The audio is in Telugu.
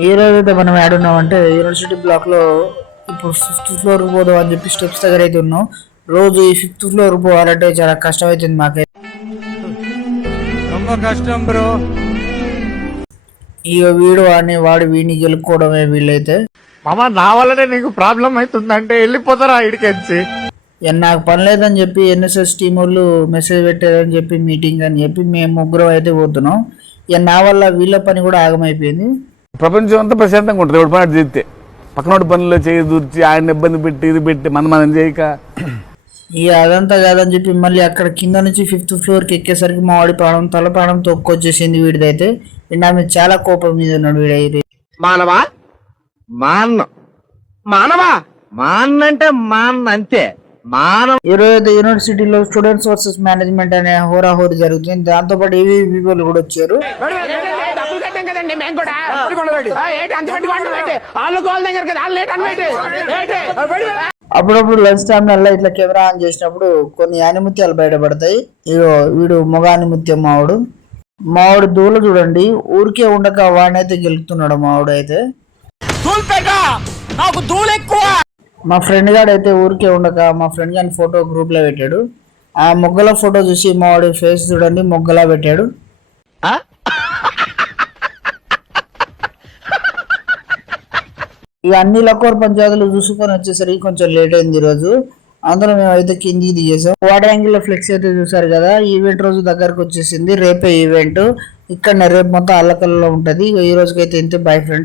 ఈ రోజు అయితే మనం ఏడున్నామంటే యూనివర్సిటీ బ్లాక్ లో ఇప్పుడు 5th ఫ్లోర్ పోదాం అని చెప్పి స్టెప్స్ దగ్గర అయితే ఉన్నాం. రోజు ఈ 5th ఫ్లోర్ పోవాలంటే చాలా కష్టం అవుతుంది మాకైతే. కష్టం బ్రో. ఇక వీడు వాడిని వాడు వీడిని గెలుక్కోవడమే వీళ్ళైతే. మామ నా వల్లనే నీకు ప్రాబ్లం అవుతుందంటే వెళ్ళిపోతారా ఇడికెచ్చి. నాకు పని లేదని చెప్పి ఎన్ఎస్ఎస్ టీం వాళ్ళు మెసేజ్ పెట్టారని చెప్పి మీటింగ్ అని చెప్పి మేము ముగ్గురం అయితే పోతున్నాం. నా వల్ల వీళ్ళ పని కూడా ఆగమైపోయింది. ప్రపంచం అంతా ప్రశాంతంగా ఉంటుంది ఎవడు పని చేస్తే. పక్కనోటి పనుల్లో చేయి దూర్చి ఆయన ఇబ్బంది పెట్టి ఇది పెట్టి మనం చేయక ఇక అదంతా కాదని చెప్పి మళ్ళీ అక్కడ కింద నుంచి 5th ఫ్లోర్కి ఎక్కేసరికి మా వాడి ప్రాణం తల ప్రాణం తొక్కొచ్చేసింది వీడిదైతే. నా మీద చాలా కోపం మీద ఉన్నాడు వీడైతే. మానవా అంటే అంతే మానవ. ఈరోజు అయితే యూనివర్సిటీలో స్టూడెంట్స్ వర్సెస్ మేనేజ్మెంట్ అనే హోరాహోరీ జరుగుతుంది. దాంతో పాటు ఏవి పీపుల్ కూడా వచ్చారు. అప్పుడప్పుడు లంచ్ టైం నల్ల ఇట్లా కెమెరా ఆన్ చేసినప్పుడు కొన్ని ఆనిముత్యాలు బయటపడతాయి. ఇగో వీడు మొగ ఆనిముత్యం మావాడు దూల చూడండి, ఊరికే ఉండక వాడినైతే గెలుపుతున్నాడు మావాడు అయితే. మా ఫ్రెండ్ గాడు అయితే ఊరికే ఉండక మా ఫ్రెండ్ గాని ఫోటో గ్రూప్ లో పెట్టాడు. ఆ మొగ్గల ఫోటో చూసి మావాడి ఫేస్ చూడండి మొగ్గలా పెట్టాడు. ఇక అన్ని లకోర్ పంచాయతీలు చూసుకొని వచ్చేసరికి కొంచెం లేట్ అయింది ఈరోజు. అందులో మేము అయితే కిందికి దిగేసాం. వాటర్ యాంగిల్ లో ఫ్లెక్స్ అయితే చూసారు కదా, ఈవెంట్ రోజు దగ్గరకు వచ్చేసింది. రేపే ఈవెంట్. ఇక్కడ రేపు మొత్తం అల్లకల్లో ఉంటది. ఈ రోజుకైతే ఇంతే. By friend.